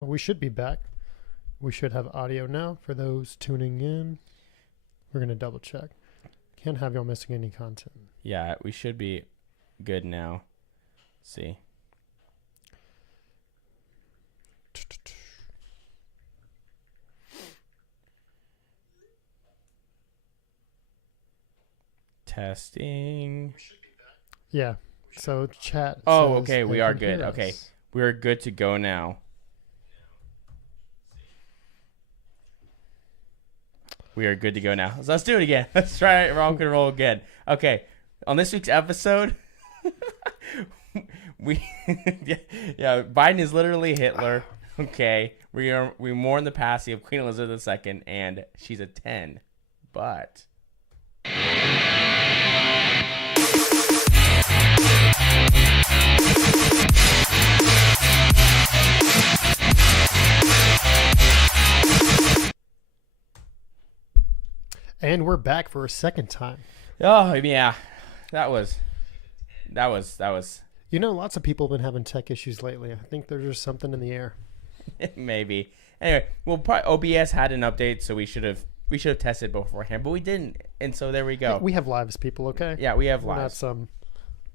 We should be back. We should have audio now for those tuning in. We're going to double check. Can't have y'all missing any content. Yeah, we should be good now. Let's see. Testing. Yeah. So chat. Oh, says okay. We they are can good. hear Okay. us. We're good to go now. We are good to go now. So let's do it again. Let's try it. Rock and roll again. Okay. On this week's episode, we yeah, Biden is literally Hitler. Okay. We mourn the passing of Queen Elizabeth II, and she's a 10. But And we're back for a second time. oh yeah, that was. You know, lots of people have been having tech issues lately. I think there's just something in the air. Maybe. Anyway, well, probably OBS had an update, so we should have tested beforehand, but we didn't, and so there we go. We have lives, people, okay? Yeah, we have We're not lives some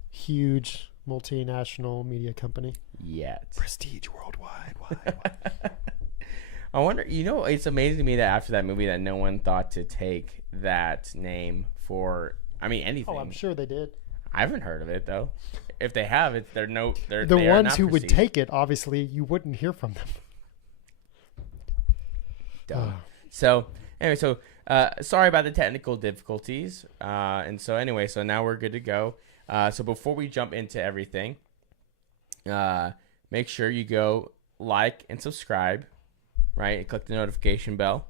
huge multinational media company. yet. Prestige worldwide. I wonder. You know, it's amazing to me that after that movie, that no one thought to take that name for. I mean, anything. Oh, I'm sure they did. I haven't heard of it though. If they have, they're The they are ones not who would Prestige. take it, obviously, you wouldn't hear from them. Dumb. So anyway, sorry about the technical difficulties. And so anyway, so now we're good to go. So before we jump into everything, make sure you go like and subscribe, right? And click the notification bell.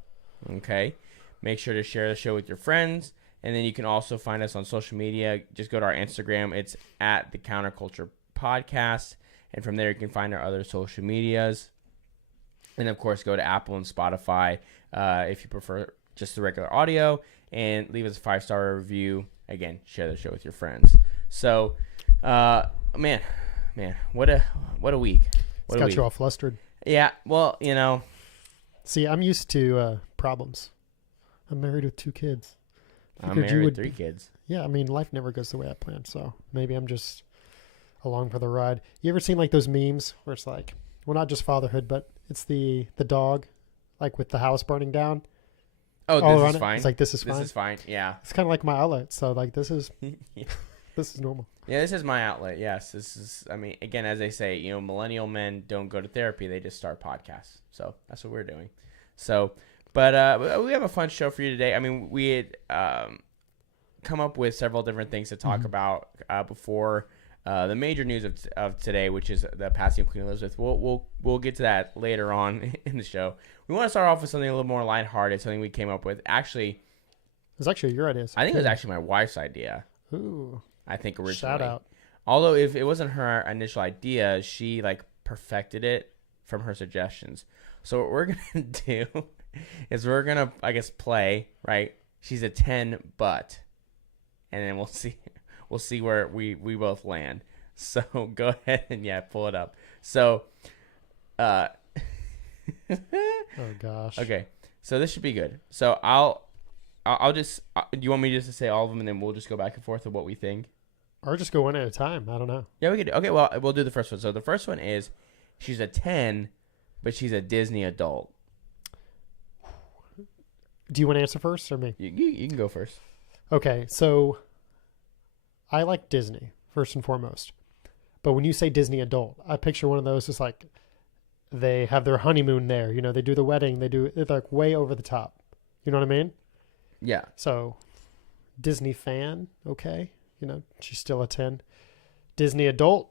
Okay. Make sure to share the show with your friends. And then you can also find us on social media. Just go to our Instagram. It's at the Counterculture Podcast. And from there, you can find our other social medias. And of course, go to Apple and Spotify if you prefer just the regular audio, and leave us a 5-star review. Again, share the show with your friends. So, man, what a week! What It's a got week! you all flustered. Yeah, well, you know, See, I'm used to problems. I'm married with 2 kids. I'm Figured you married would with 3 kids. Yeah, I mean, life never goes the way I planned, so maybe I'm just along for the ride. You ever seen like those memes where it's like, well, not just fatherhood, but it's the dog, like with the house burning down. Oh, all this around is it. fine. It's like this is This fine. is fine. Yeah. It's kind of like my outlet. So like this is Yeah. this is normal. Yeah, this is my outlet. Yes, this is. I mean, again, as they say, you know, millennial men don't go to therapy; they just start podcasts. So that's what we're doing. So, but we have a fun show for you today. I mean, we had come up with several different things to talk about before the major news of today, which is the passing of Queen Elizabeth. We'll get to that later on in the show. We want to start off with something a little more lighthearted, something we came up with. Actually, It's actually your idea. I think it was actually my wife's idea. Ooh, I think originally. shout out. Although if it wasn't her initial idea, she like perfected it from her suggestions. So what we're gonna do is we're gonna, I guess, play, right? She's a 10, but, and then we'll see where we both land. So go ahead and pull it up. So, Oh gosh. okay, so this should be good. So I'll just, do you want me just to say all of them and then we'll just go back and forth of what we think? Or just go one at a time. I don't know. Yeah, we could. Okay, well, we'll do the first one. So the first one is she's a 10, but she's a Disney adult. Do you want to answer first or me? You can go first. Okay, so I like Disney first and foremost. But when you say Disney adult, I picture one of those just like they have their honeymoon there. You know, they do the wedding. It's like way over the top. You know what I mean? Yeah. So Disney fan, okay. You know, she's still a 10. Disney adult,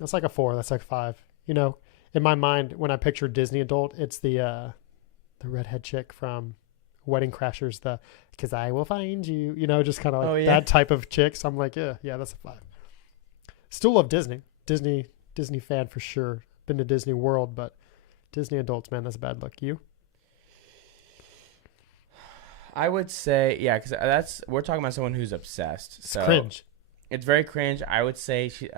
that's like a 4. That's like 5. You know, in my mind, when I picture Disney adult, it's the redhead chick from Wedding Crashers, the "'Cause I will find you," you know, just kind of like that type of chick. So I'm like, yeah, that's a 5. Still love Disney fan for sure. Been to Disney World, but Disney adults, man, that's a bad look. You? I would say, yeah, because we're talking about someone who's obsessed. It's So cringe. It's very cringe. I would say it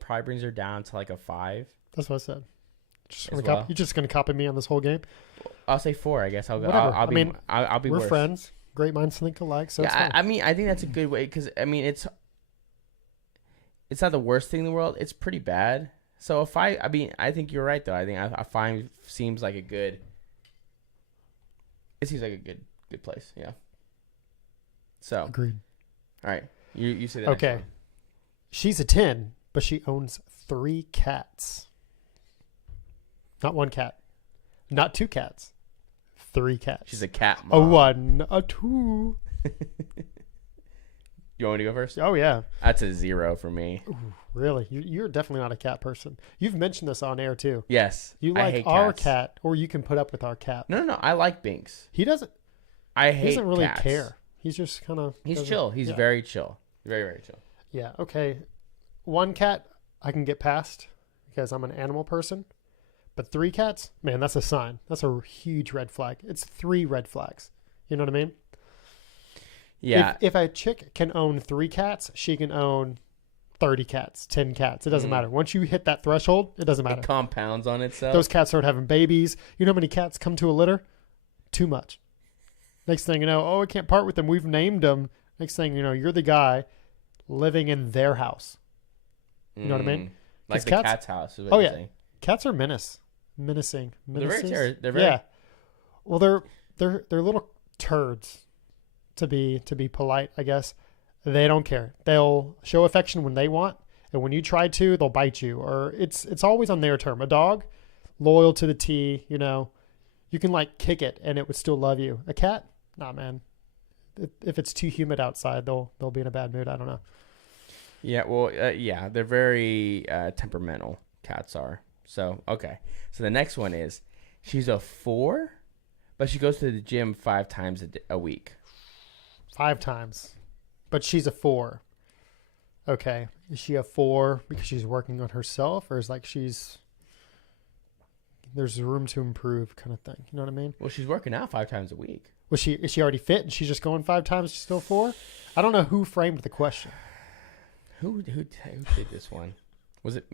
probably brings her down to like a 5. That's what I said. You're just gonna copy me on this whole game. I'll say 4. I guess I'll go. Whatever. I'll be We're worse. friends. Great minds think alike. So it's Yeah, fine. I mean, I think that's a good way because I mean, it's not the worst thing in the world. It's pretty bad. So if I mean, I think you're right though. I think I find seems like a good. It seems like a good place. Yeah. So Agreed. all right, you say that. Okay. She's a 10, but she owns 3 cats. Not 1 cat. Not 2 cats. 3 cats. She's a cat A mom. 1, a 2. You want me to go first? Oh, yeah. That's a 0 for me. Ooh, really? You're definitely not a cat person. You've mentioned this on air, too. Yes. You I like hate our cats. cat, or you can put up with our cat. No. I like Binks. He doesn't I He hate doesn't really cats. care. He's just kind of... He's chill. He's very chill. Very, very chill. Yeah, okay. 1 cat I can get past because I'm an animal person. But 3 cats, man, that's a sign. That's a huge red flag. It's 3 red flags. You know what I mean? Yeah. If a chick can own 3 cats, she can own 30 cats, 10 cats. It doesn't matter. Once you hit that threshold, it doesn't matter. It compounds on itself. Those cats start having babies. You know how many cats come to a litter? Too much. Next thing you know, oh, I can't part with them. We've named them. Next thing you know, you're the guy living in their house. You know what I mean? Like 'Cause the cats- cat's house. Is what Oh, you're yeah. saying. Cats are menacing. They're very Menaces? they're very Yeah. Well, they're little turds. To be polite, I guess. They don't care. They'll show affection when they want, and when you try to, they'll bite you. Or it's always on their term. A dog, loyal to the T. You know, you can like kick it and it would still love you. A cat, nah, man. If it's too humid outside, they'll be in a bad mood. I don't know. Yeah, well, yeah, they're very temperamental. Cats are. So, okay. So the next one is she's a 4, but she goes to the gym 5 times a week. 5 times, but she's a 4. Okay, is she a 4 because she's working on herself, or is like there's room to improve kind of thing? You know what I mean? Well, she's working out 5 times a week. Is she already fit and she's just going 5 times? She's still 4? I don't know who framed the question. Who did this one? Was it?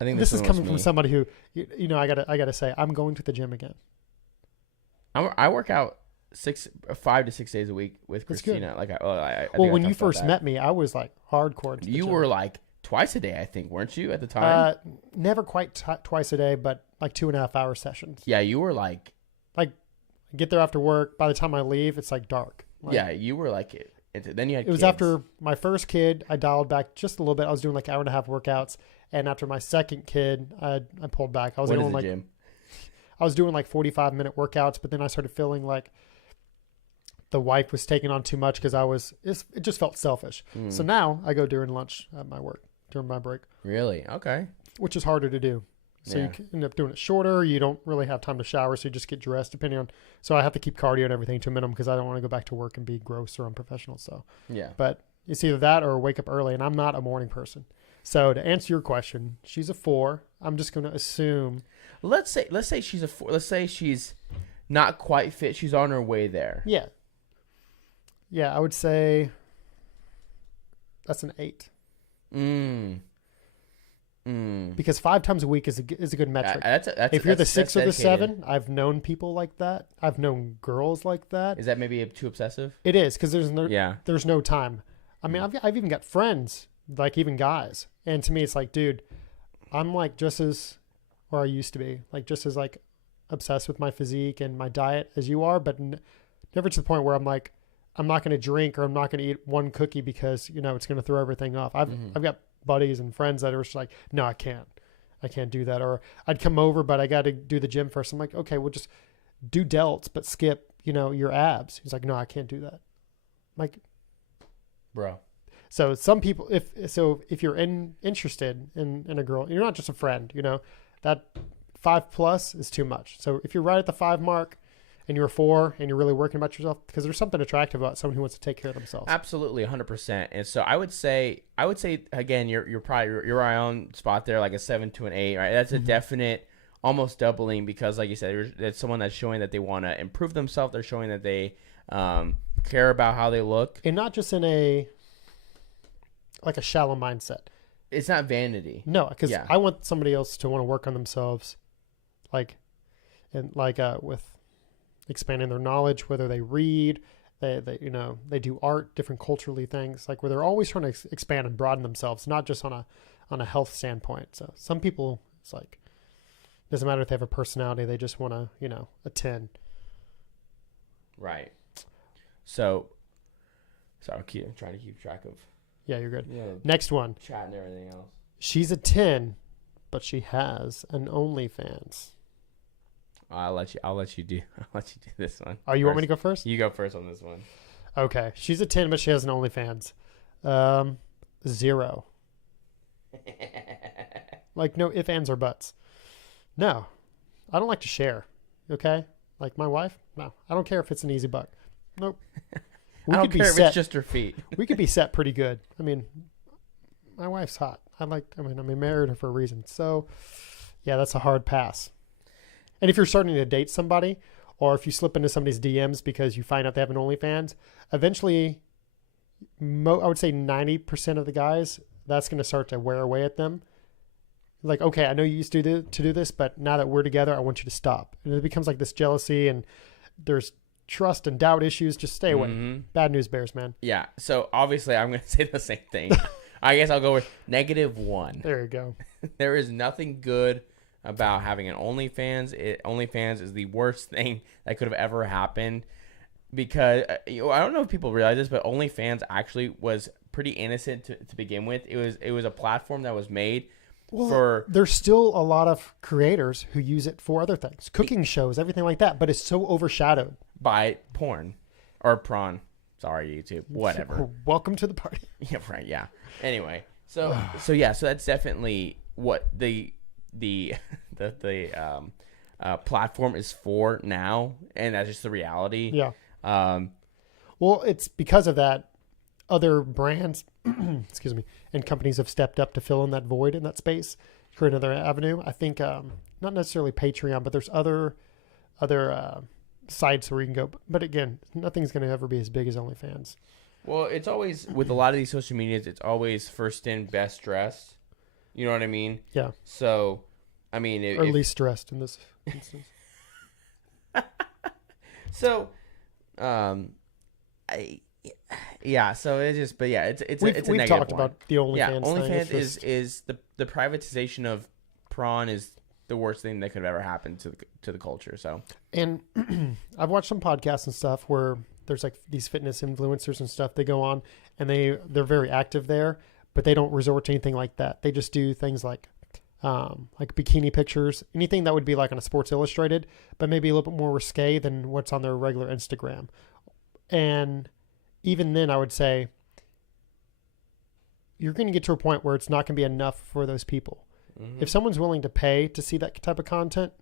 I think This is one was coming from me. somebody who, you know, I gotta say, I'm going to the gym again. I work out 5 to 6 days a week with That's good. Christina. Like, I Well, think I when you talked about first that. met me, I was like hardcore. To the You gym. were like twice a day, I think, weren't you at the time? Never quite twice a day, but like 2.5 hour sessions. Yeah, you were like. Get there after work. By the time I leave, it's like dark. Like, Yeah, you were like it. Then you had. It was kids. after my first kid. I dialed back just a little bit. I was doing like 1.5 hour workouts, and after my second kid, I pulled back. I was What is doing the like gym? I was doing like 45-minute workouts, but then I started feeling like the wife was taking on too much because it just felt selfish. Mm. So now I go during lunch at my work during my break, Really? Okay. which is harder to do. So Yeah. you can end up doing it shorter. You don't really have time to shower, so you just get dressed depending on. So I have to keep cardio and everything to a minimum because I don't want to go back to work and be gross or unprofessional. So. Yeah. But it's either that or wake up early, and I'm not a morning person. So to answer your question, she's a 4. I'm just going to assume. Let's say she's a 4. Let's say she's not quite fit. She's on her way there. Yeah. Yeah, I would say that's an 8. Because 5 times a week is a good metric. If you're the 6 or the 7, I've known people like that. I've known girls like that. Is that maybe too obsessive? It is because Yeah. there's no time. I mean, I've even got friends, like even guys, and to me it's like, dude, I'm like just as, or I used to be, like just as like obsessed with my physique and my diet as you are, but never to the point where I'm like, I'm not going to drink or I'm not going to eat one cookie because you know it's going to throw everything off. I've got buddies and friends that are just like, no, I can't do that. Or I'd come over, but I got to do the gym first. I'm like, okay, we'll just do delts, but skip, you know, your abs. He's like, no, I can't do that. I'm like, Bro. so some people, if you're interested in a girl, you're not just a friend, you know, that 5+ is too much. So if you're right at the 5 mark and you're a 4 and you're really working about yourself, because there's something attractive about someone who wants to take care of themselves. Absolutely, 100%. And so I would say again, you're probably you're right on spot there, like a 7 to an 8, right? That's a definite, almost doubling because, like you said, it's someone that's showing that they want to improve themselves. They're showing that they care about how they look, and not just in a shallow mindset. It's not vanity. No, because Yeah. I want somebody else to want to work on themselves like, and like with expanding their knowledge, whether they read, they you know, they do art, different culturally things, like where they're always trying to expand and broaden themselves, not just on a health standpoint. So some people, it's like, doesn't matter if they have a personality, they just want to, you know, attend. Right. So I'm trying to keep track of. Yeah, you're good. Yeah. Next one. Chat and everything else. She's a 10, but she has an OnlyFans. I'll let you do this one. Oh, you want me to go first? You go first on this one. Okay. She's a 10, but she has an OnlyFans. 0. Like, no ifs, ands, or buts. No. I don't like to share. Okay? Like my wife? No. I don't care if it's an easy buck. Nope. I don't care if it's just her feet. We could be set pretty good. I mean, my wife's hot. I'm married her for a reason. So, yeah, that's a hard pass. And if you're starting to date somebody, or if you slip into somebody's DMs because you find out they have an OnlyFans, eventually, I would say 90% of the guys, that's going to start to wear away at them. Like, okay, I know you used to do this, but now that we're together, I want you to stop. And it becomes like this jealousy, and there's trust and doubt issues. Just stay away. Mm-hmm. Bad news bears, man. Yeah. So obviously, I'm going to say the same thing. I guess I'll go with -1. There you go. There is nothing good about having an OnlyFans. OnlyFans is the worst thing that could have ever happened, because I don't know if people realize this, but OnlyFans actually was pretty innocent to begin with. It was a platform that was made for. There's still a lot of creators who use it for other things, cooking shows, everything like that, but it's so overshadowed by porn or prawn. Sorry, YouTube. Whatever. Welcome to the party. Yeah, right. Yeah. Anyway, so that's definitely what the platform is for now, and that's just the reality. Yeah. Well, it's because of that. Other brands, excuse me, and companies have stepped up to fill in that void in that space, create another avenue. I think not necessarily Patreon, but there's other sites where you can go. But again, nothing's going to ever be as big as OnlyFans. Well, it's always with a lot of these social medias, it's always first in, best dressed. You know what I mean? Yeah. So, I mean, or least dressed in this instance. So, yeah. So it's just, but yeah, it's we've talked about the OnlyFans. Yeah, OnlyFans is the privatization of prawn is the worst thing that could have ever happened to the culture. So, and I've watched some podcasts and stuff where there's like these fitness influencers and stuff. They go on and they're very active there, but they don't resort to anything like that. They just do things like bikini pictures, anything that would be like on a Sports Illustrated, but maybe a little bit more risque than what's on their regular Instagram. And even then, I would say you're going to get to a point where it's not going to be enough for those people. Mm-hmm. If someone's willing to pay to see that type of content,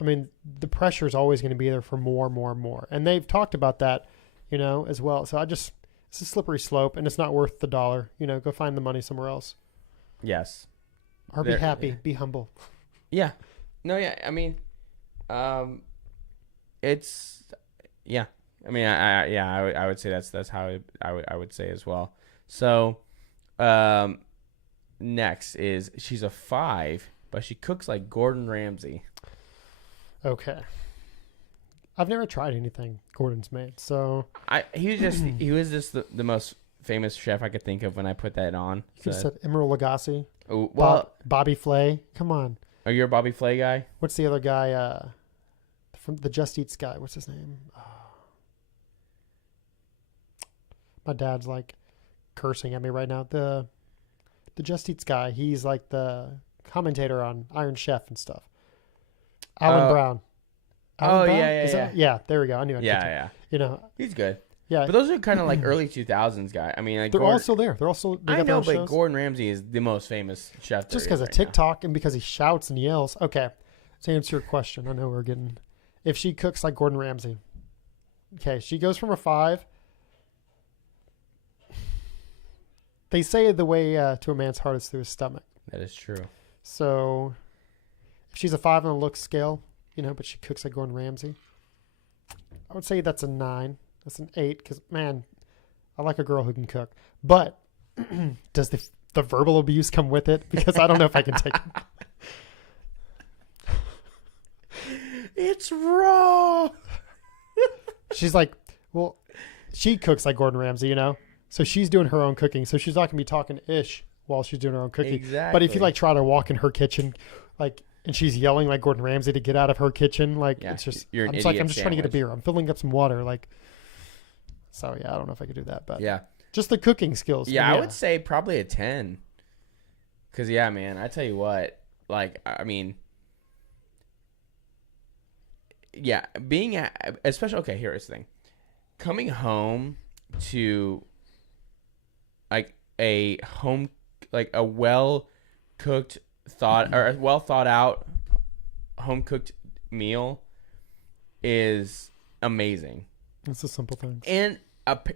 I mean, the pressure is always going to be there for more. And they've talked about that, as well. So it's a slippery slope, and it's not worth the dollar. Go find the money somewhere else. Yes. Or be happy, be humble. Yeah. No, yeah. I mean, it's, yeah. I mean, I would say that's how I would say as well. So, next is she's a 5, but she cooks like Gordon Ramsay. Okay. I've never tried anything Gordon's made, so he was just the most famous chef I could think of when I put that on. You could have said Emeril Lagasse. Oh, well, Bobby Flay. Come on. Are you a Bobby Flay guy? What's the other guy? From the Just Eats guy. What's his name? Oh. My dad's like cursing at me right now. The Just Eats guy. He's like the commentator on Iron Chef and stuff. Alan Brown. Alan Brown? Yeah. There we go. I knew. Yeah. He's good. Yeah, but those are kind of like early 2000s guy. I mean, like they're all still there. They're also. I know, but Gordon Ramsay is the most famous chef. Just because of TikTok and because he shouts and yells. Okay, to answer your question, I know we're getting. If she cooks like Gordon Ramsay, okay, she goes from a 5. They say the way to a man's heart is through his stomach. That is true. So, if she's a 5 on the look scale, but she cooks like Gordon Ramsay, I would say that's a 9. That's an 8 because, man, I like a girl who can cook. But does the verbal abuse come with it? Because I don't know if I can take it. It's raw. She's like, well, she cooks like Gordon Ramsay, you know? So she's doing her own cooking. So she's not going to be talking ish while she's doing her own cooking. Exactly. But if you like try to walk in her kitchen, like, and she's yelling like Gordon Ramsay to get out of her kitchen, like, it's just, I'm just trying to get a beer. I'm filling up some water. Like, so yeah, I don't know if I could do that, but Yeah. just the cooking skills. Yeah, I would say probably a 10. Because, yeah, man, I tell you what, like, I mean, yeah, being at, especially, okay, here's the thing. Coming home to, like, a well-cooked or a well-thought-out home-cooked meal is amazing. It's a simple thing. And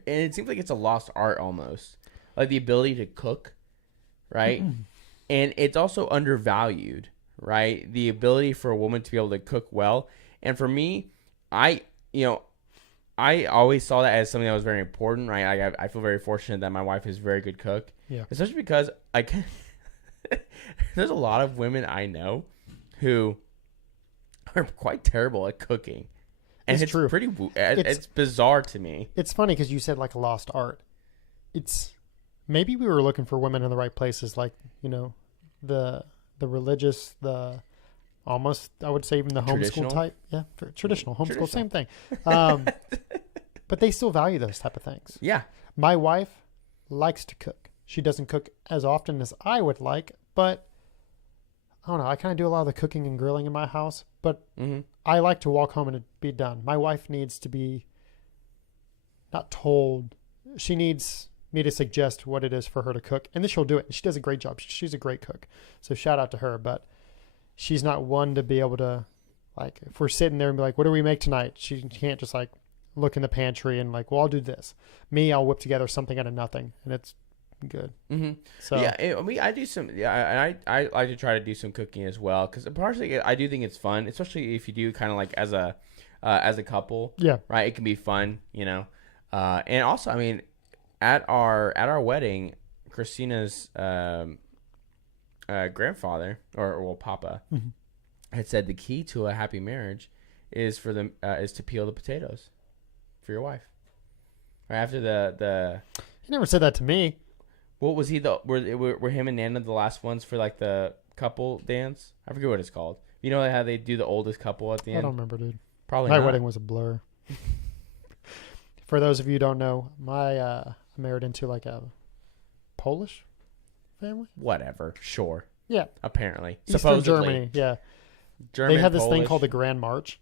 it seems like it's a lost art almost. Like, the ability to cook, right? And it's also undervalued, right? The ability for a woman to be able to cook well. And for me, I always saw that as something that was very important, right? I feel very fortunate that my wife is a very good cook. Yeah. Especially because there's a lot of women I know who are quite terrible at cooking. And it's true. It's bizarre to me. It's funny because you said like a lost art. Maybe we were looking for women in the right places, like, you know, the religious, the almost, I would say even the homeschool type. Yeah, traditional homeschool, same thing. But they still value those type of things. Yeah. My wife likes to cook. She doesn't cook as often as I would like, but I don't know. I kind of do a lot of the cooking and grilling in my house, but I like to walk home and it be done. My wife needs to be not told. She needs me to suggest what it is for her to cook, and then she'll do it. She does a great job. She's a great cook, so shout out to her. But she's not one to be able to, like, if we're sitting there and be like, what do we make tonight? She can't just like look in the pantry and like, well, I'll do this. Me, I'll whip together something out of nothing, and it's good. So yeah, I do some. Yeah, I like to try to do some cooking as well, because partially I do think it's fun, especially if you do kind of like as a couple. Yeah, right. It can be fun, you know. And also, I mean, at our wedding, Christina's grandfather or Papa had said the key to a happy marriage is for them is to peel the potatoes for your wife. Right after the. He never said that to me. What was he were him and Nana the last ones for like the couple dance? I forget what it's called. You know how they do the oldest couple at the end? I don't remember, dude. Probably my not. wedding was a blur. For those of you who don't know, I married into like a Polish family. Whatever. Sure. Yeah. Apparently. Eastern Supposedly. Germany. Yeah. German, they have this Polish. Thing called the Grand March.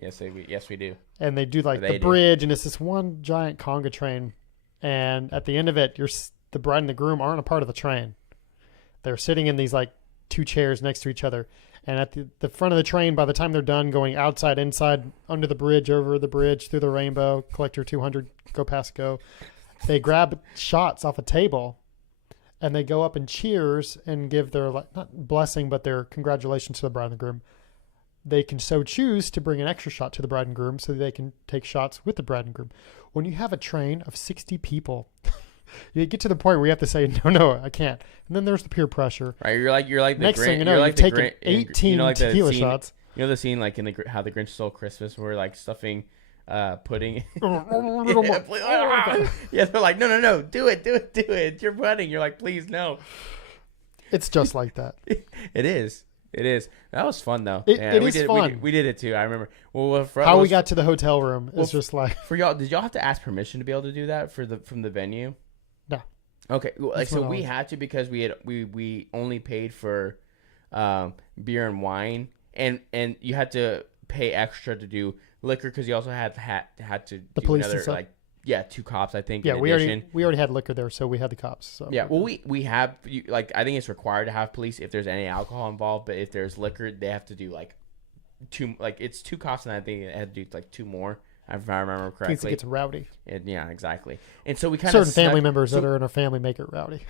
Yes, we do. And they do like the bridge, and it's this one giant conga train. And at the end of it, the bride and the groom aren't a part of the train. They're sitting in these like two chairs next to each other. And at the front of the train, by the time they're done going outside, inside, under the bridge, over the bridge, through the rainbow, collect your 200, go past go, they grab shots off a table and they go up and cheers and give their, not blessing, but their congratulations to the bride and the groom. They can so choose to bring an extra shot to the bride and groom so they can take shots with the bride and groom. When you have a train of 60 people, you get to the point where you have to say, no, I can't. And then there's the peer pressure. Right, you're like the next thing you know, you're you've taken 18 tequila shots. You know the scene like in How the Grinch Stole Christmas, where like stuffing pudding. Yeah, they're like, no, do it. You're pudding. You're like, please no. It's just like that. It is. That was fun though. It is fun. We did it too. I remember. Well, how we got to the hotel room is just like for y'all. Did y'all have to ask permission to be able to do that from the venue? No. Okay. Like, so we had to because we only paid for beer and wine, and you had to pay extra to do liquor because you also had to do another like. Yeah, 2 cops, I think. Yeah, we already had liquor there, so we had the cops. So yeah, well, we have like I think it's required to have police if there's any alcohol involved, but if there's liquor, they have to do like 2. Like it's 2 cops, and I think it had to do like 2 more, if I remember correctly. It gets rowdy. Yeah, exactly. And so we kind of family members that are in our family make it rowdy.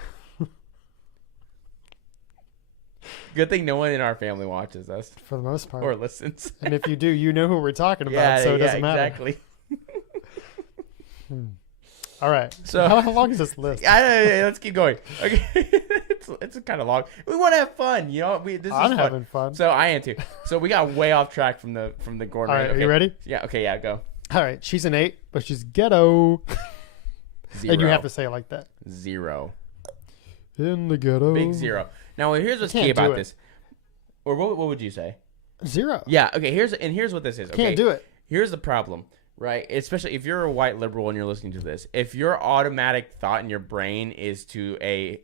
Good thing no one in our family watches us for the most part or listens. And if you do, you know who we're talking about, so it doesn't matter. Exactly. All right. So how long is this list? Let's keep going. Okay. it's kind of long. We want to have fun, you know. This is I'm fun. having fun. So I am too. So we got way off track from the Gordon. All right, okay. are you ready? Yeah. Okay. Yeah. Go. All right, she's an 8, but she's ghetto. 0. And you have to say it like that. 0. In the ghetto. Big 0. Now here's what's Can't key do about it. this. Or what would you say? 0. Yeah. Okay. Here's what this is. Okay? Can't do it. Here's the problem, right? Especially if you're a white liberal and you're listening to this. If your automatic thought in your brain is to a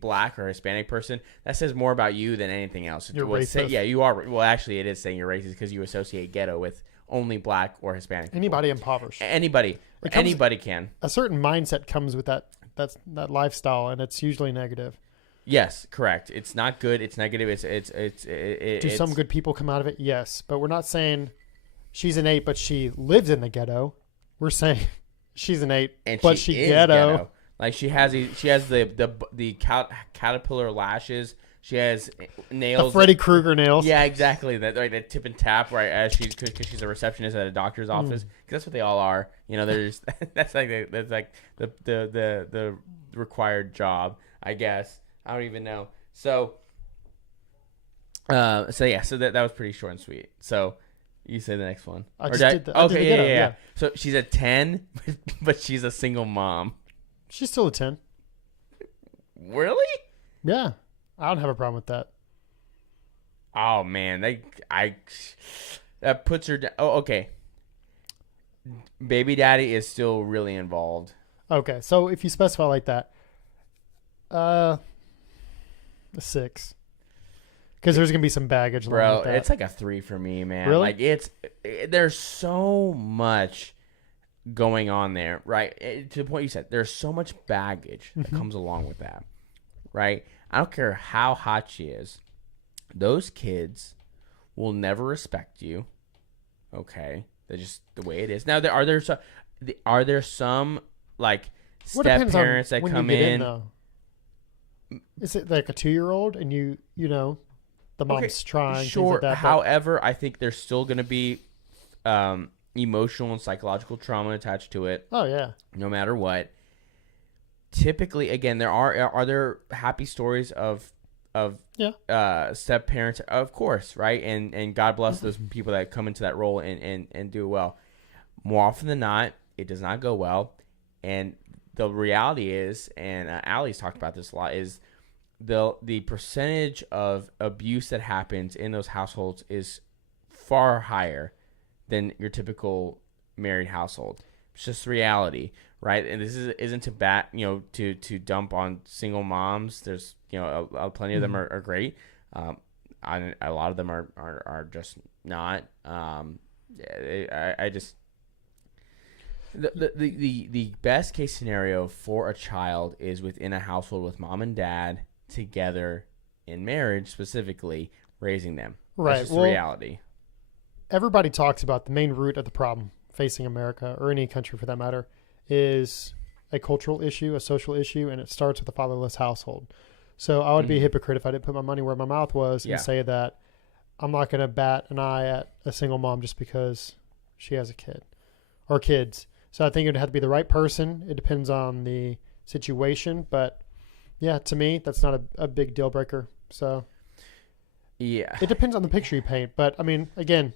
black or Hispanic person, that says more about you than anything else. You're Well, racist. yeah, you are. Well, actually, it is saying you're racist because you associate ghetto with only black or Hispanic people. Anybody impoverished. Anybody can. A certain mindset comes with that lifestyle, and it's usually negative. Yes, correct. It's not good. It's negative. Do some good people come out of it? Yes, but we're not saying she's an 8, but she lives in the ghetto. We're saying she's an 8, and but she she is ghetto. Like she has the caterpillar lashes. She has nails. The Freddy Krueger nails. Yeah, exactly. That like that tip and tap, right? As because she's a receptionist at a doctor's office. Because that's what they all are. You know, there's that's like the required job, I guess. I don't even know. So yeah. So that was pretty short and sweet. So you say the next one. I just did the Okay, ghetto, yeah. So she's a 10, but she's a single mom. She's still a 10. Really? Yeah, I don't have a problem with that. Oh man, that puts her. Oh, okay. Baby daddy is still really involved. Okay, so if you specify like that, a 6, because there's gonna be some baggage. along Bro, with that. it's like a 3 for me, man. Really? Like there's so much going on there, right? To the point you said, there's so much baggage that comes along with that, right? I don't care how hot she is. Those kids will never respect you. Okay, that's just the way it is. Now, are there some like step parents that come in? though. Is it like a 2-year-old and you know, the mom's trying? Sure. Things like that, but However, I think there's still going to be emotional and psychological trauma attached to it. Oh yeah. No matter what. Typically, again, are there happy stories of step parents? Of course, right? And God bless those people that come into that role and do well. More often than not, it does not go well. And the reality is, and Allie's talked about this a lot, is the percentage of abuse that happens in those households is far higher than your typical married household. It's just reality, right? And this isn't to dump on single moms. There's plenty of them are great. A lot of them are just not. I just the best case scenario for a child is within a household with mom and dad together in marriage, specifically raising them. Right. That's just the reality. Everybody talks about the main root of the problem facing America, or any country for that matter, is a cultural issue, a social issue, and it starts with a fatherless household. So I would be a hypocrite if I didn't put my money where my mouth was and say that I'm not going to bat an eye at a single mom just because she has a kid or kids. So I think it would have to be the right person. It depends on the situation, but yeah, to me, that's not a big deal breaker. So yeah, it depends on the picture you paint. But I mean, again,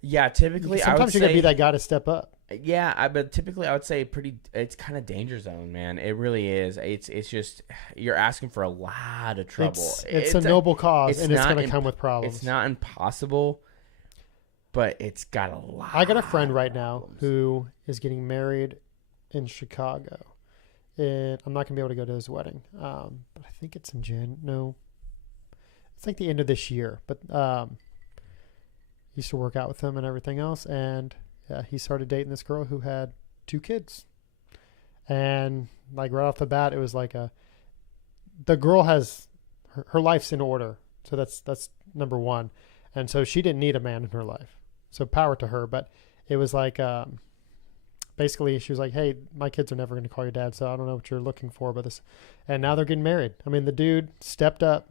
yeah, typically sometimes you're going to be that guy to step up. Yeah, but typically I would say it's kind of danger zone, man. It really is. It's just you're asking for a lot of trouble. It's a noble cause, and it's going to come with problems. It's not impossible, but it's got a lot. I got a friend right now who is getting married in Chicago, and I'm not going to be able to go to his wedding. But I think it's in No, it's like the end of this year. But used to work out with him and everything else, and yeah, he started dating this girl who had 2 kids. And like right off the bat, it was like the girl has her life's in order. So that's number one. And so she didn't need a man in her life. So power to her. But it was like, basically she was like, hey, my kids are never going to call your dad. So I don't know what you're looking for, but this, and now they're getting married. I mean, the dude stepped up.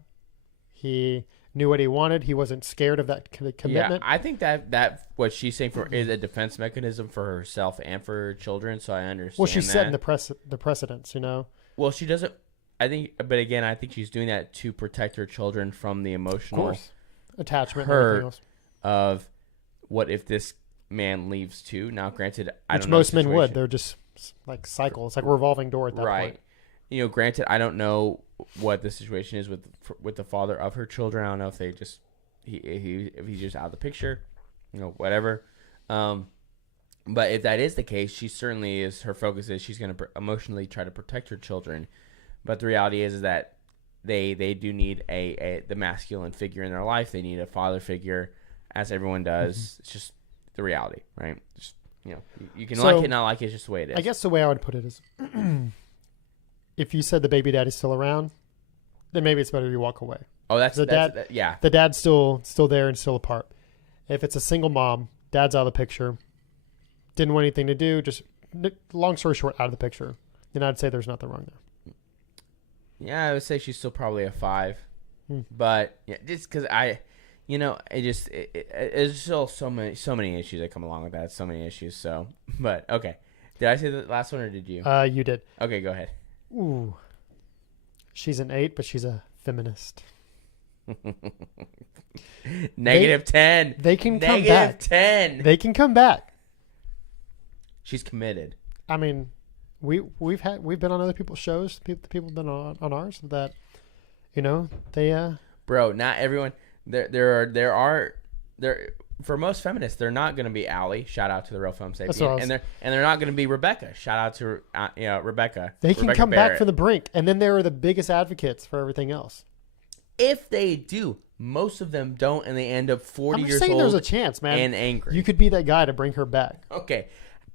He knew what he wanted. He wasn't scared of that commitment. Yeah, I think that what she's saying is a defense mechanism for herself and for her children. So I understand. Well, she's setting the precedence, you know. Well, she doesn't. I think, but again, I think she's doing that to protect her children from the Of emotional course. Attachment and hurt everything else. of what if this man leaves too. Now, granted, I Which don't know most the men would. situation. They're just like cycle. It's like a revolving door at that Right. point. You know, granted, I don't know what the situation is with the father of her children. I don't know if they just if he's just out of the picture, you know, whatever. But if that is the case, she certainly is. Her focus is she's going to emotionally try to protect her children. But the reality is that they do need the masculine figure in their life. They need a father figure, as everyone does. Mm-hmm. It's just the reality, right? Just, you know, you can So, like it, not like it. It's just the way it is. I guess the way I would put it is, if you said the baby daddy's still around, then maybe it's better you walk away. Oh, that's the yeah. The dad's still there and still apart. If it's a single mom, dad's out of the picture, didn't want anything to do, just long story short, out of the picture, then I'd say there's nothing wrong there. Yeah, I would say she's still probably a 5. Hmm. But yeah, just because it's still so many issues that come along with that. So many issues. So, but okay. Did I say the last one or did you? You did. Okay, go ahead. Ooh. She's an 8, but she's a feminist. -10. They can come back. -10. They can come back. She's committed. I mean, we've been on other people's shows. People have been on ours that, you know, they Bro, not everyone. There are for most feminists, they're not going to be Allie. Shout out to the Real Film Sapien, and they're not going to be Rebecca. Shout out to Rebecca. They can Rebecca come Barrett. back from the brink, and then they're the biggest advocates for everything else. If they do, most of them don't, and they end up 40 I'm years saying old. there's a chance, man, and angry. You could be that guy to bring her back. Okay,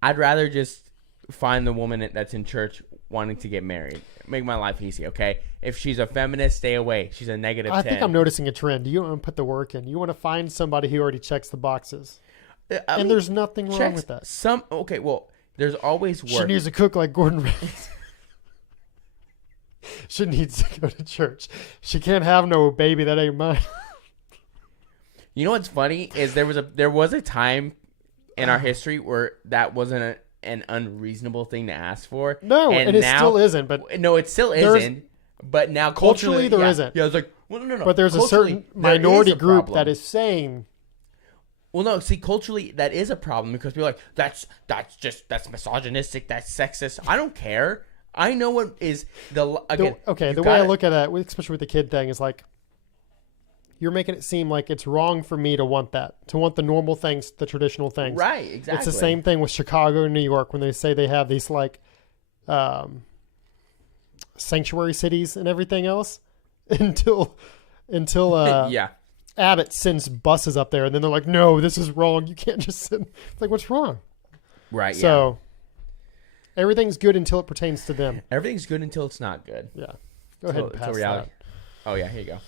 I'd rather just find the woman that's in church wanting to get married. Make my life easy, okay? If she's a feminist, stay away. She's a -10. I think I'm noticing a trend. You don't want to put the work in. You want to find somebody who already checks the boxes. I mean, there's nothing wrong with that. Okay, well, there's always work. She needs to cook like Gordon Ramsay. She needs to go to church. She can't have no baby that ain't mine. You know what's funny is there was a time in our history where that wasn't an unreasonable thing to ask for. No, and it now, still isn't. But no, it still isn't. But now culturally there yeah, isn't. Yeah, it's like, well, no. But there's a Culturally, certain there minority is a group problem. that is saying, well, no, see, culturally that is a problem because people are like, that's misogynistic, that's sexist. I don't care. I know what is the way I look at that, especially with the kid thing, is like, you're making it seem like it's wrong for me to want that, to want the normal things, the traditional things. Right, exactly. It's the same thing with Chicago and New York when they say they have these like sanctuary cities and everything else until yeah. Abbott sends buses up there and then they're like, no, this is wrong. You can't just send. It's like, what's wrong? Right. So everything's good until it pertains to them. Everything's good until it's not good. Yeah. Go ahead and pass that. Oh yeah, here you go.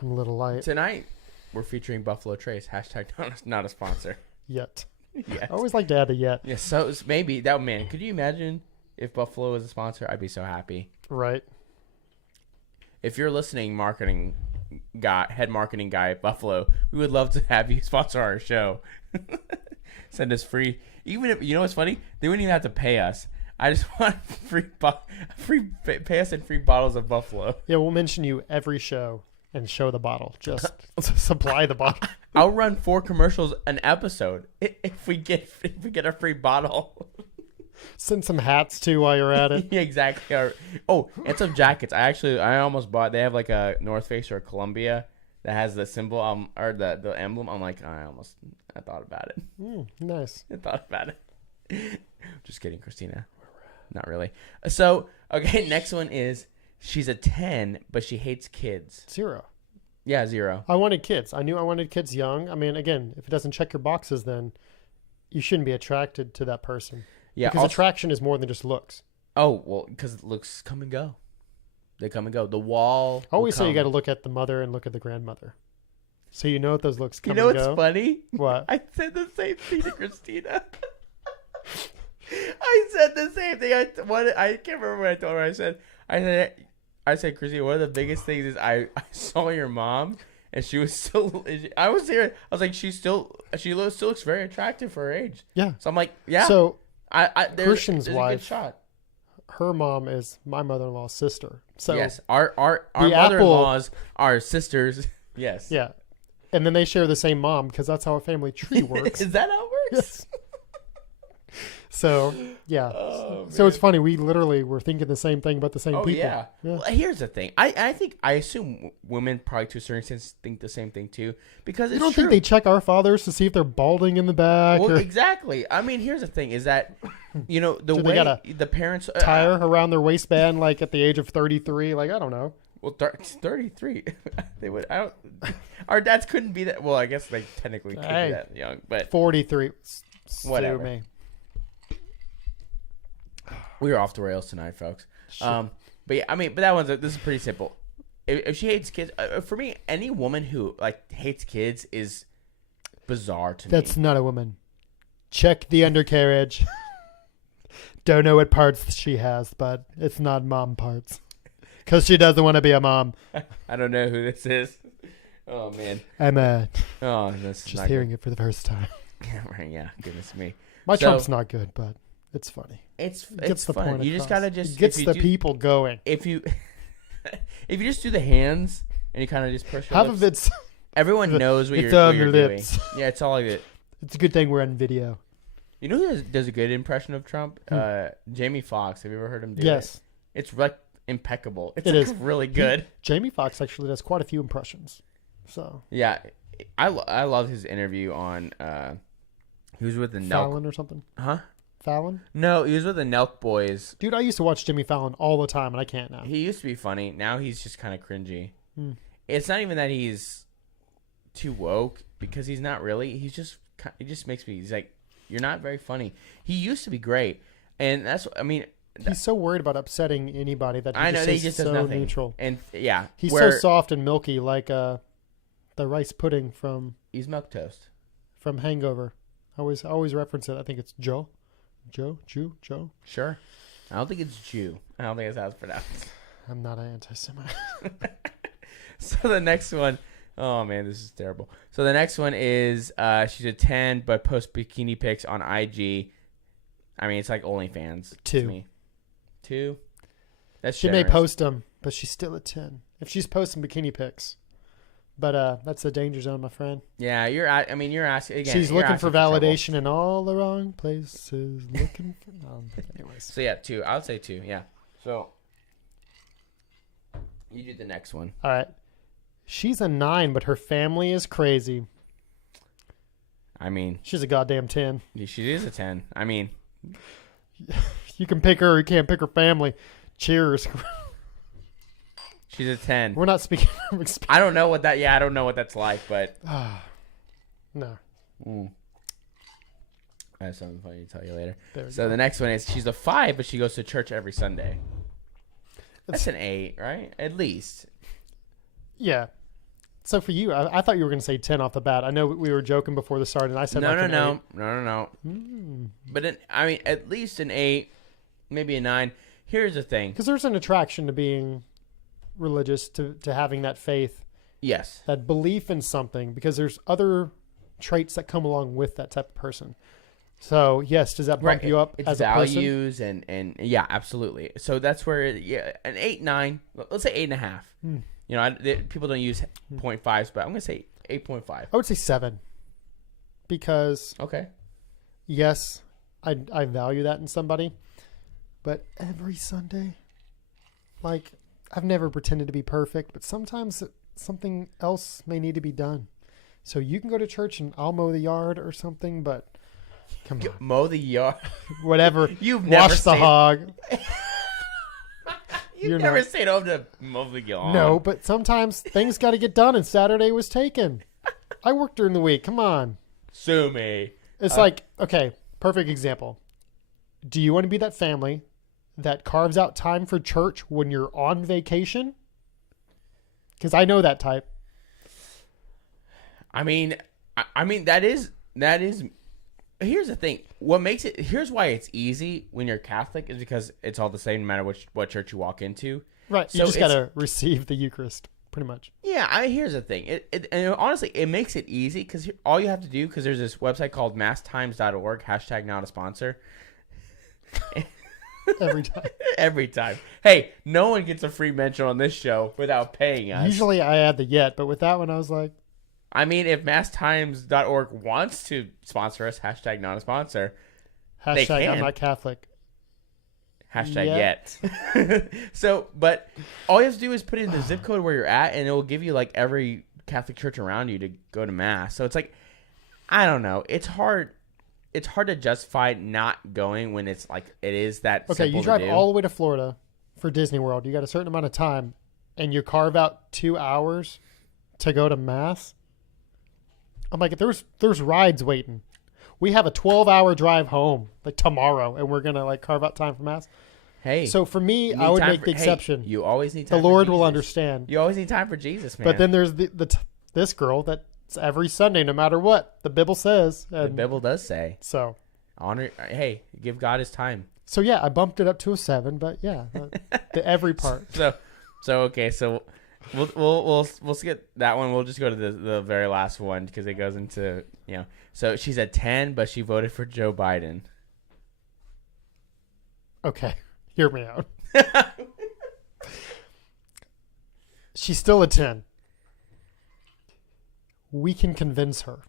I'm a little light. Tonight we're featuring Buffalo Trace. # not a sponsor. Yet. Yes. I always like to add the yet. Yeah. So maybe that man. Could you imagine if Buffalo was a sponsor? I'd be so happy. Right. If you're listening, head marketing guy at Buffalo, we would love to have you sponsor our show. Send us free. Even if, you know what's funny? They wouldn't even have to pay us. I just want pay us in free bottles of Buffalo. Yeah, we'll mention you every show and show the bottle. Just supply the bottle. I'll run 4 commercials an episode if we get a free bottle. Send some hats too while you're at it. Yeah, exactly. Oh, and some jackets. I almost bought. They have like a North Face or a Columbia that has the symbol or the emblem. I'm like, I thought about it. Nice. I thought about it. Just kidding, Christina. Not really. So, okay, next one is she's a 10, but she hates kids. 0. Yeah, 0. I wanted kids. I knew I wanted kids young. I mean, again, if it doesn't check your boxes, then you shouldn't be attracted to that person. Yeah, because attraction is more than just looks. Oh, well, because looks come and go. They come and go. The wall. I always say you got to look at the mother and look at the grandmother. So you know if those looks come and go. You know what's funny? What? I said the same thing to Christina. I said the same thing. I can't remember what I told her. I said, Christina, one of the biggest things is I saw your mom and she was still. I was here. I was like, she still looks very attractive for her age. Yeah. So I'm like, yeah. So there's Christian's a wife good shot. her mom is my mother-in-law's sister. So yes, our the mother-in-laws are sisters. Yes. yeah, and then they share the same mom because that's how a family tree works. Is that how it works? Yes. So yeah, Oh, so it's funny. We literally were thinking the same thing about the same Oh people. yeah. Well, here's the thing. I assume women probably to a certain extent think the same thing too, because You it's don't true. think they check our fathers to see if they're balding in the back Well, or exactly. I mean, here's the thing: is that the Do they way got the parents tire around their waistband like at the age of 33? Like I don't know. Well, 33. They would. I don't. Our dads couldn't be that. Well, I guess they technically could Hey. be that young, but 43. Whatever. Sue me. we were off the rails tonight, folks. Shit. But yeah, I mean, but that one's this is pretty simple. If she hates kids, for me, any woman who like hates kids is bizarre to That's me. not a woman. Check the undercarriage. Don't know what parts she has, but it's not mom parts. Because she doesn't want to be a mom. I don't know who this is. Oh man. I'm Oh, this is just not hearing it for the first time. good. Yeah, right. Yeah. Goodness me. My So- Trump's not good, but it's funny. It's It gets the fun. point You just across. gotta just It gets if you the do- people going. if you if you just do the hands and you kind of just push your Half lips, of it's everyone knows what it's you're, on what you're your doing. lips. Yeah, it's all like it. It's a good thing we're on video. You know who does a good impression of Trump? Jamie Foxx. Have you ever heard him do Yes. it? It's like impeccable. It's It like is. really good. Jamie Foxx actually does quite a few impressions. So Yeah, I love his interview on. He was with the Nelk. Fallon or something. Huh? Fallon? No, he was with the Nelk Boys. Dude, I used to watch Jimmy Fallon all the time, and I can't now. He used to be funny. Now he's just kind of cringy. Hmm. It's not even that he's too woke because he's not really. He just makes me. He's like, you're not very funny. He used to be great, and that's. I mean, He's so worried about upsetting anybody that he I know just that he is just does so nothing. neutral. And yeah, He's where so soft and milky, like the rice pudding he's milk toast. from Hangover. I always reference it. I think it's Joe. Sure. I don't think it's Jew. I don't think that's how it's pronounced. I'm not an anti-Semite. So the next one, oh man, this is terrible. So the next one is she's a 10 but posts bikini pics on IG. I mean, it's like OnlyFans. to 2. me. 2. That's She may generous. post them, but she's still a 10. If she's posting bikini pics. But that's the danger zone, my friend. Yeah, you're asking again. She's you're looking for asking trouble. validation in all the wrong places. Looking for... anyways. So yeah, 2. I would say 2. Yeah. So you do the next one. All right. She's a 9, but her family is crazy. I mean, She's a goddamn 10. she is a 10. I mean, You can pick her or you can't pick her family. Cheers. she's a 10. We're not speaking from experience. I don't know what that. Yeah, I don't know what that's like, but No. I have something funny to tell you later. There we So go. the next one is she's a 5, but she goes to church every Sunday. That's an 8, right? At least. Yeah. So for you, I thought you were going to say 10 off the bat. I know we were joking before the start, and I said No. an 8. But I mean, at least an 8, maybe a 9. Here's the thing. Because there's an attraction to being religious, to having that faith, Yes. that belief in something, because there's other traits that come along with that type of person. So, yes, does that bump you up It's as a person? values and yeah, absolutely. So that's where an 8, 9. Let's say 8.5. You know, people don't use 0.5s, but I'm gonna say 8.5. I would say 7. Because, Okay. yes, I value that in somebody. But every Sunday, like, I've never pretended to be perfect, but sometimes something else may need to be done. So you can go to church and I'll mow the yard or something, but come on. Mow the yard. Whatever. You've never Wash the stayed- hog. You've You're never not- stayed home to mow the yard. No, but sometimes things got to get done, and Saturday was taken. I work during the week. Come on. Sue me. It's like, okay, perfect example. Do you want to be that family that carves out time for church when you're on vacation? Because I know that type. I mean, that is. Here's the thing. Here's why it's easy when you're Catholic is because it's all the same no matter what church you walk into. Right. You So just got to receive the Eucharist, pretty much. Yeah, here's the thing. And honestly, it makes it easy because all you have to do, because there's this website called masstimes.org, # not a sponsor. every time. Every time. Hey, no one gets a free mention on this show without paying us. Usually I add the yet, but with that one I was like, I mean, if masstimes.org wants to sponsor us, hashtag not a sponsor, they hashtag can. I'm not Catholic. Hashtag yet. So, but all you have to do is put in the zip code where you're at, and it will give you like every Catholic church around you to go to mass. So it's like, I don't know. It's hard. It's hard to justify not going when it's like it is that. Okay, simple you drive to do. all the way to Florida for Disney World. You got a certain amount of time, and you carve out 2 hours to go to mass. I'm like, there's rides waiting. We have a 12-hour drive home like tomorrow, and we're gonna like carve out time for mass. Hey, So for me, you need I would time make for- the hey, exception. you always need The time. for Lord will Jesus. understand. You always need time for Jesus, man. But then there's this girl that's every Sunday, no matter what the Bible says. the And Bible does say, so honor. Hey, give God His time. yeah, I bumped it up to a 7, but yeah, the every part. So okay, so we'll skip that one. We'll just go to the very last one because it goes into So she's at 10, but she voted for Joe Biden. Okay, hear me out. She's still a 10. We can convince her.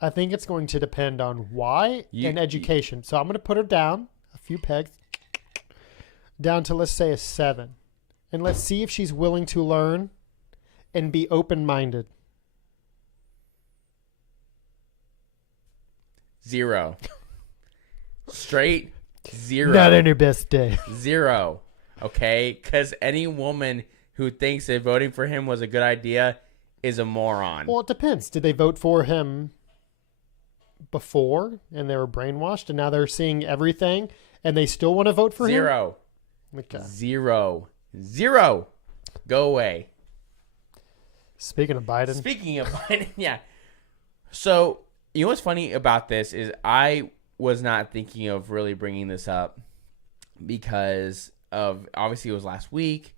I think it's going to depend on why and education. So I'm going to put her down a few pegs, down to let's say a 7. And let's see if she's willing to learn and be open-minded. 0. Straight 0. Not on her best day. 0. Okay? Because any woman who thinks that voting for him was a good idea is a moron. Well, it depends. Did they vote for him before and they were brainwashed and now they're seeing everything and they still want to vote for him? 0. Okay. 0. Go away. Speaking of Biden. Speaking of Biden, yeah. So, you know what's funny about this is I was not thinking of really bringing this up because of, obviously it was last week,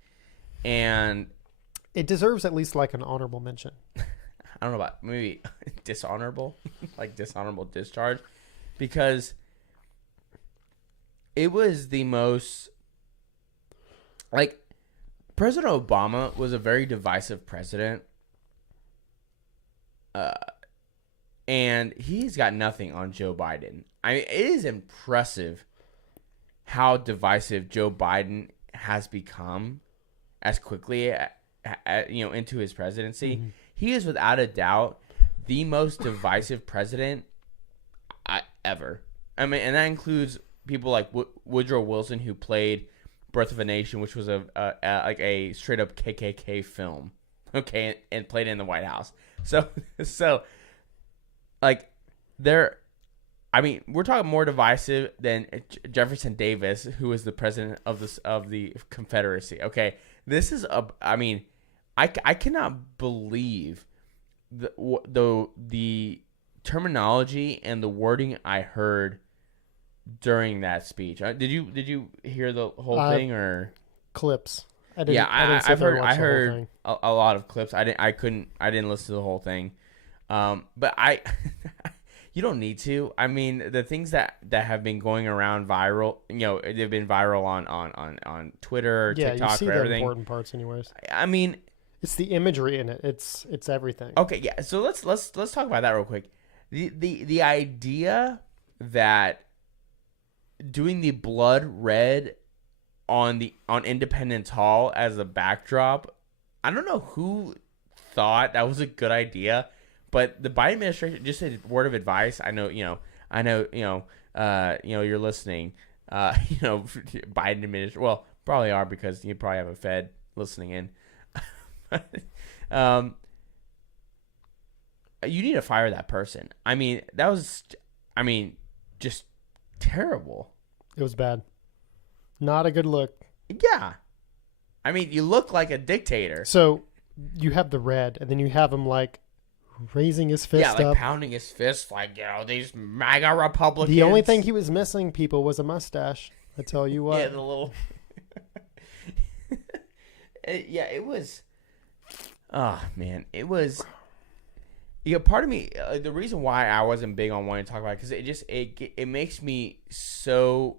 and It deserves at least like an honorable mention. I don't know about maybe dishonorable, like dishonorable discharge, because it was the most, like, President Obama was a very divisive president, and he's got nothing on Joe Biden. I mean, it is impressive how divisive Joe Biden has become as quickly into his presidency. Mm-hmm. He is without a doubt the most divisive president ever. I mean, and that includes people like Woodrow Wilson, who played Birth of a Nation, which was like a straight up KKK film, okay, and played in the White House. So like I mean, we're talking more divisive than Jefferson Davis, who was the president of the Confederacy. Okay, this is I mean, I cannot believe the terminology and the wording I heard during that speech. Did you hear the whole thing or clips? I've heard a lot of clips. I didn't listen to the whole thing. But you don't need to. I mean, the things that have been going around viral, they've been viral on Twitter, TikTok, you see or the everything. important parts anyways. I mean, it's the imagery in it. It's everything. Okay, yeah. So let's talk about that real quick. The idea that doing the blood red on Independence Hall as a backdrop, I don't know who thought that was a good idea, but the Biden administration, just a word of advice. I know you're listening. Biden administration. Well, probably are because you probably have a Fed listening in. You need to fire that person. I mean, that was, just terrible. It was bad. Not a good look. Yeah. I mean, you look like a dictator. So you have the red, and then you have him like raising his fist up. Yeah, like pounding his fist, like, these MAGA Republicans. The only thing he was missing, people, was a mustache. I tell you what. Yeah, the little. Yeah, it was. Oh man, it was. Part of me, the reason why I wasn't big on wanting to talk about it, because it makes me so.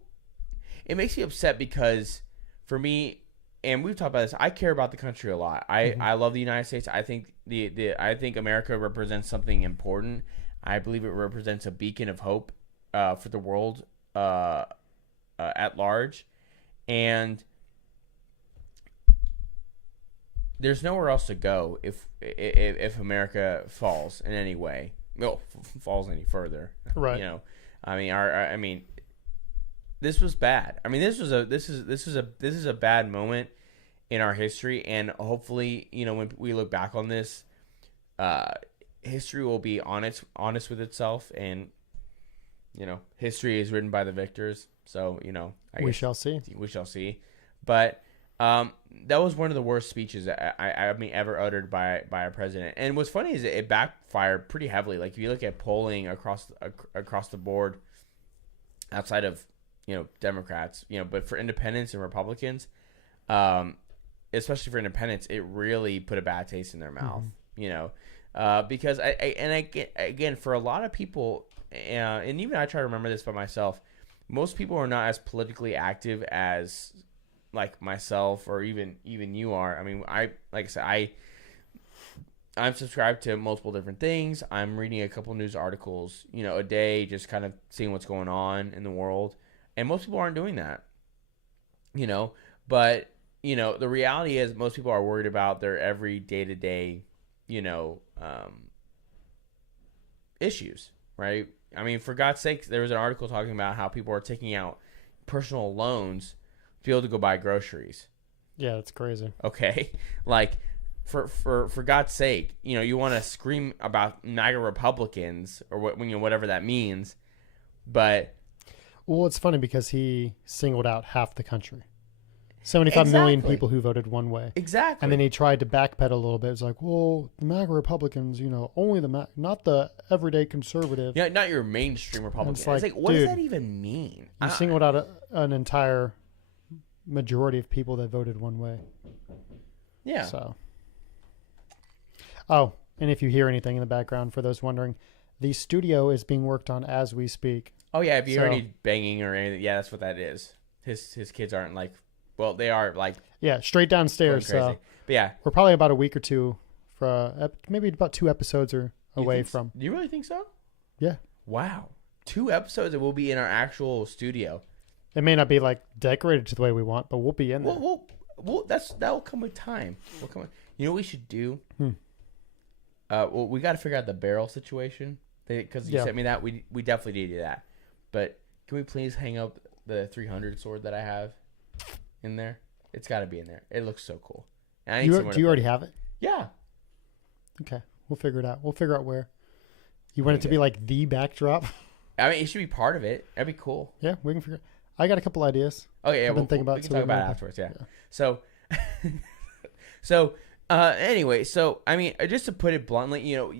it makes me upset because for me, and we've talked about this, I care about the country a lot. I love the United States. I think I think America represents something important. I believe it represents a beacon of hope for the world at large, and there's nowhere else to go if America falls in any way. No, falls any further. Right. You know, I mean, this was bad. I mean, this is a bad moment in our history, and hopefully, you know, when we look back on this, history will be honest with itself, and you know, history is written by the victors. So, you know, we shall see. We shall see. But that was one of the worst speeches I mean ever uttered by a president. And what's funny is it backfired pretty heavily. Like if you look at polling across the board, outside of, you know, Democrats, you know, but for independents and Republicans, especially for independents, it really put a bad taste in their mouth. You know, because again for a lot of people, and even I try to remember this by myself. Most people are not as politically active as like myself or even you are. I mean, like I said, I'm subscribed to multiple different things. I'm reading a couple news articles, you know, a day, just kind of seeing what's going on in the world. And most people aren't doing that, you know. But, you know, the reality is most people are worried about their every day-to-day, you know, issues, right? I mean, for God's sake, there was an article talking about how people are taking out personal loans to be able to go buy groceries. Yeah, that's crazy. Okay, like for God's sake, you know, you want to scream about MAGA Republicans or what, you know, whatever that means, but well, it's funny because he singled out half the country. 75 million people who voted one way. Exactly. And then he tried to backpedal a little bit. It's like, well, the MAGA Republicans, you know, only not the everyday conservative. Yeah, not your mainstream Republican. It's like what dude, does that even mean? You singled out an entire majority of people that voted one way. Yeah. So. Oh, and if you hear anything in the background, for those wondering, the studio is being worked on as we speak. Oh yeah, if you hear any banging or anything, yeah, that's what that is. His kids aren't like. Well, they are like straight downstairs. So but yeah, we're probably about a week or two, for maybe about 2 episodes or away from. Do you really think so? Yeah. Wow, 2 episodes and we'll be in our actual studio. It may not be like decorated to the way we want, but we'll be in there. Well, that will come with time. You know what we should do? Well, we got to figure out the barrel situation because you sent me that. We definitely need to do that. But can we please hang up the 300 sword that I have in there? It's got to be in there. It looks so cool. And Do you already have it? Yeah. Okay, we'll figure it out. We'll figure out where. You want it to be like the backdrop? I mean, it should be part of it. That'd be cool. Yeah, we can figure. I got a couple ideas. Okay, yeah, we can talk about it afterwards. Yeah. So, anyway, so I mean, just to put it bluntly, you know,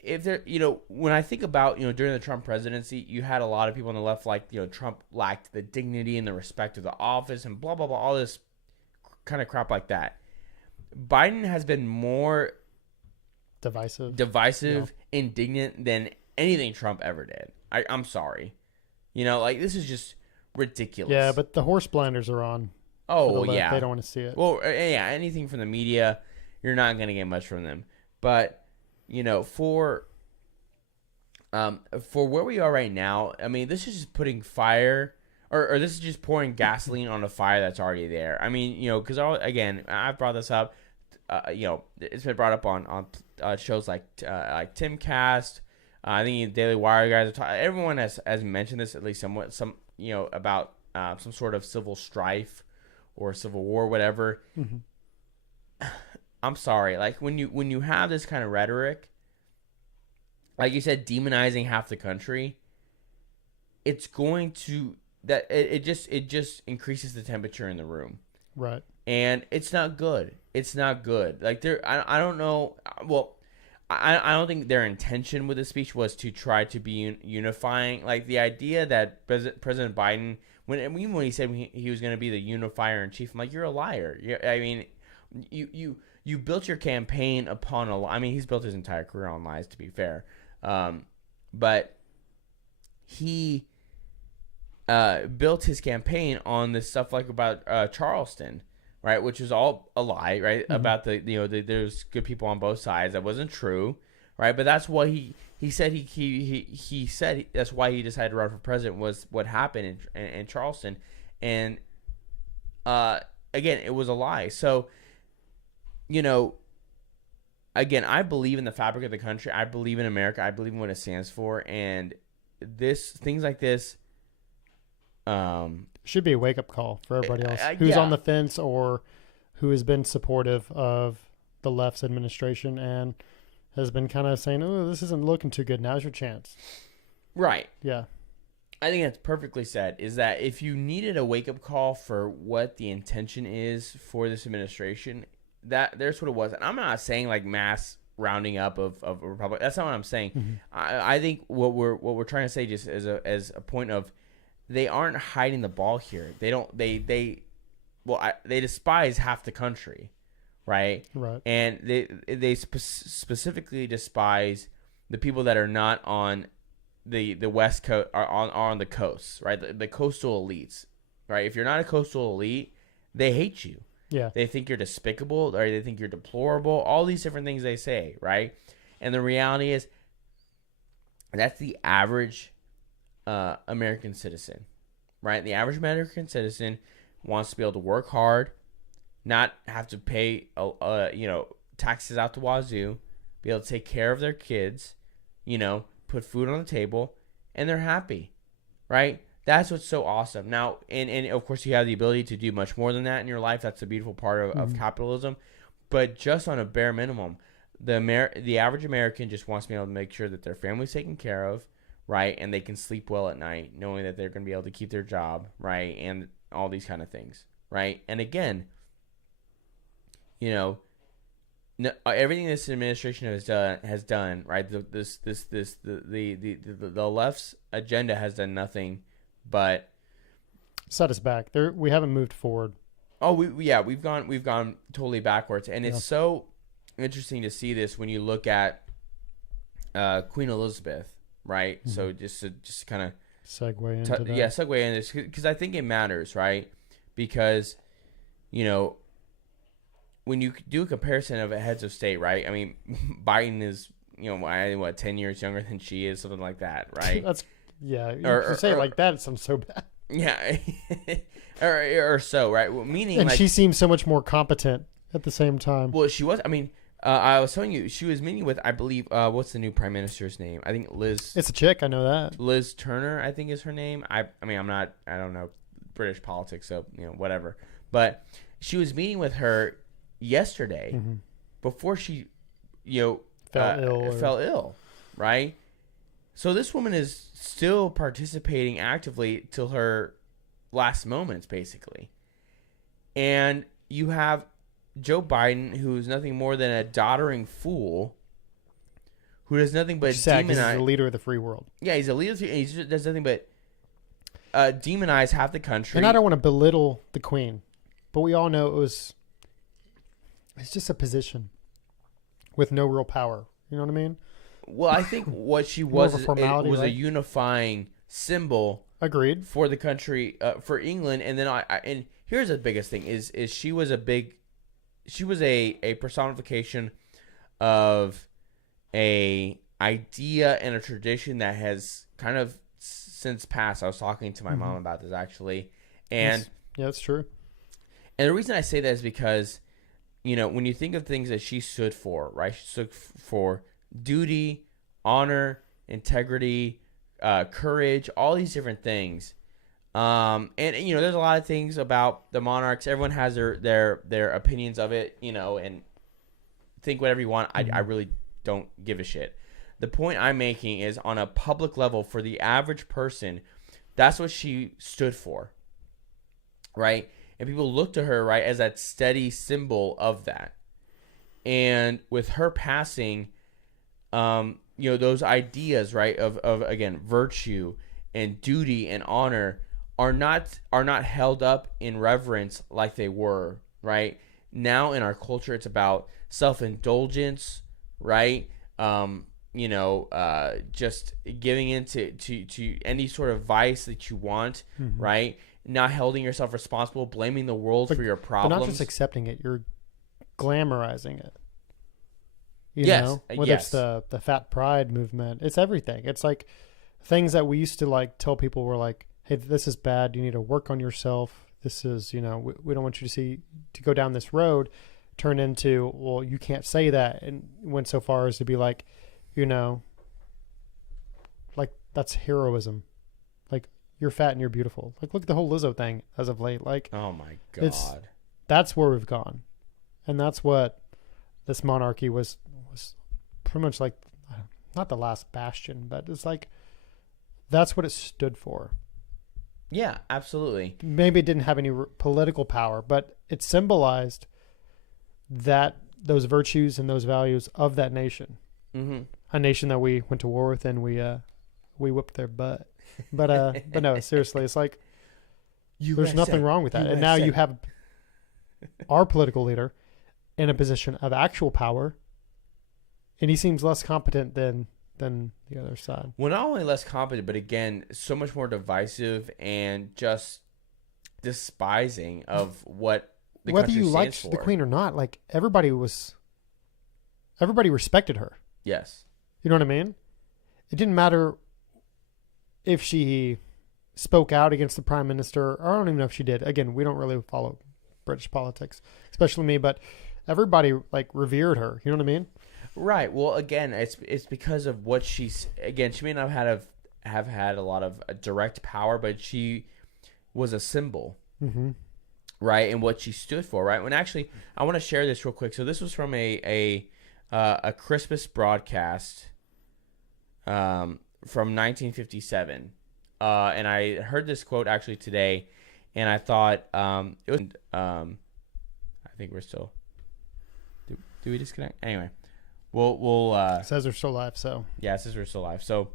if there, you know, when I think about, you know, during the Trump presidency, you had a lot of people on the left like, you know, Trump lacked the dignity and the respect of the office and blah blah blah, all this kind of crap like that. Biden has been more divisive, indignant than anything Trump ever did. I'm sorry. You know, like, this is just ridiculous. Yeah, but the horse blinders are on. Oh, yeah. They don't want to see it. Well, yeah, anything from the media, you're not going to get much from them. But, you know, for where we are right now, I mean, this is just putting fire, or this is just pouring gasoline on a fire that's already there. I mean, you know, because, again, I've brought this up. You know, it's been brought up on shows like Timcast. I think Daily Wire guys are talking. Everyone has mentioned this at least somewhat. You know, about some sort of civil strife or civil war, whatever. Mm-hmm. I'm sorry. Like when you have this kind of rhetoric, like you said, demonizing half the country, it's going to it just increases the temperature in the room. Right. And it's not good. It's not good. Like I don't know. Well, I don't think their intention with the speech was to try to be unifying. Like the idea that President Biden, when he said he was going to be the unifier in chief, I'm like, you're a liar. I mean, you built your campaign upon a lie. I mean, he's built his entire career on lies, to be fair. But he built his campaign on this stuff like about Charleston, right? Which is all a lie, right? Mm-hmm. About there's good people on both sides. That wasn't true, right? But that's what he said. He said that's why he decided to run for president, was what happened in Charleston, and again, it was a lie. So, again, I believe in the fabric of the country. I believe in America. I believe in what it stands for, and things like this. Should be a wake-up call for everybody else who's on the fence or who has been supportive of the left's administration and has been kind of saying, oh, this isn't looking too good. Now's your chance. Right. Yeah. I think that's perfectly said, is that if you needed a wake-up call for what the intention is for this administration, there's what it was. And I'm not saying like mass rounding up of Republic. That's not what I'm saying. Mm-hmm. I think what we're trying to say just as a point of, they aren't hiding the ball here. They despise half the country, right? Right. And they specifically despise the people that are not on the West Coast, are on the coast, right? The coastal elites, right? If you're not a coastal elite, they hate you. Yeah. They think you're despicable, or they think you're deplorable. All these different things they say, right? And the reality is, that's the average American citizen, right? The average American citizen wants to be able to work hard, not have to pay taxes out the wazoo, be able to take care of their kids, put food on the table, and they're happy, right? That's what's so awesome. Now, and of course, you have the ability to do much more than that in your life. That's the beautiful part of capitalism. But just on a bare minimum, the average American just wants to be able to make sure that their family's taken care of, right? And they can sleep well at night, knowing that they're going to be able to keep their job, right? And all these kind of things, right? And again, everything this administration has done, right? The left's agenda has done nothing but set us back. We haven't moved forward. Oh, we've gone totally backwards, and it's so interesting to see this when you look at Queen Elizabeth, right? Mm-hmm. So just kind of segue into that. Yeah, segue in this because I think it matters, right? Because when you do a comparison of heads of state, right? I mean, Biden is 10 years younger than she is, something like that, right? That's you say it like that, it sounds so bad. Yeah, or so, right? Well, meaning, and she seems so much more competent at the same time. Well, she was. I mean, I was telling you, she was meeting with, I believe, what's the new prime minister's name? I think Liz. It's a chick. I know that. Liz Turner, I think, is her name. I mean, I don't know British politics, so whatever. But she was meeting with her yesterday before she, fell ill, right? So this woman is still participating actively till her last moments, basically. And you have Joe Biden, who's nothing more than a doddering fool, who does nothing but demonize. He's the leader of the free world. Yeah, he's a leader. He does nothing but demonize half the country. And I don't want to belittle the Queen, but we all know it's just a position with no real power. You know what I mean? Well, I think what she was was right? a unifying symbol. Agreed. For the country, for England, and then and here's the biggest thing is she was a personification of a idea and a tradition that has kind of since passed. I was talking to my mom about this actually, and it's true. And the reason I say that is because, when you think of things that she stood for, right? She stood for duty, honor, integrity, courage, all these different things. And there's a lot of things about the monarchs. Everyone has their opinions of it, and think whatever you want. I really don't give a shit. The point I'm making is on a public level for the average person, that's what she stood for, right? And people look to her, right, as that steady symbol of that. And with her passing, those ideas, right, of again, virtue and duty and honor are not held up in reverence like they were, right? Now in our culture, it's about self-indulgence, right? just giving into to any sort of vice that you want, right? Not holding yourself responsible, blaming the world for your But problems. not just accepting it, you're glamorizing it. You Yes, know, whether it's the fat pride movement, it's everything. It's like things that we used to like tell people were like, hey, this is bad. You need to work on yourself. This is, we don't want you to go down this road, turn into, well, you can't say that. And went so far as to be like, like that's heroism. Like you're fat and you're beautiful. Like look at the whole Lizzo thing as of late. Like, oh my God. That's where we've gone. And that's what this monarchy was pretty much like, not the last bastion, but it's like, that's what it stood for. Yeah, absolutely. Maybe it didn't have any political power, but it symbolized those virtues and those values of that nation. Mm-hmm. A nation that we went to war with and we whipped their butt. But no, seriously, it's like there's nothing wrong with that. USA. And now you have our political leader in a position of actual power, and he seems less competent than the other side. Well, not only less competent, but again, so much more divisive and just despising of what the whether country you stands liked for. The queen or not. Like everybody respected her. Yes, you know what I mean. It didn't matter if she spoke out against the prime minister, or I don't even know if she did. Again, we don't really follow British politics, especially me, but everybody like revered her. You know what I mean? Right. Well, again, it's because of what she's. Again, she may not have had a lot of direct power, but she was a symbol, right? And what she stood for, right? When actually, I want to share this real quick. So this was from a Christmas broadcast, from 1957, and I heard this quote actually today, and I thought it was. I think we're still. Do we disconnect? Anyway. We'll it says we're still live, so yeah, it says we're still live. So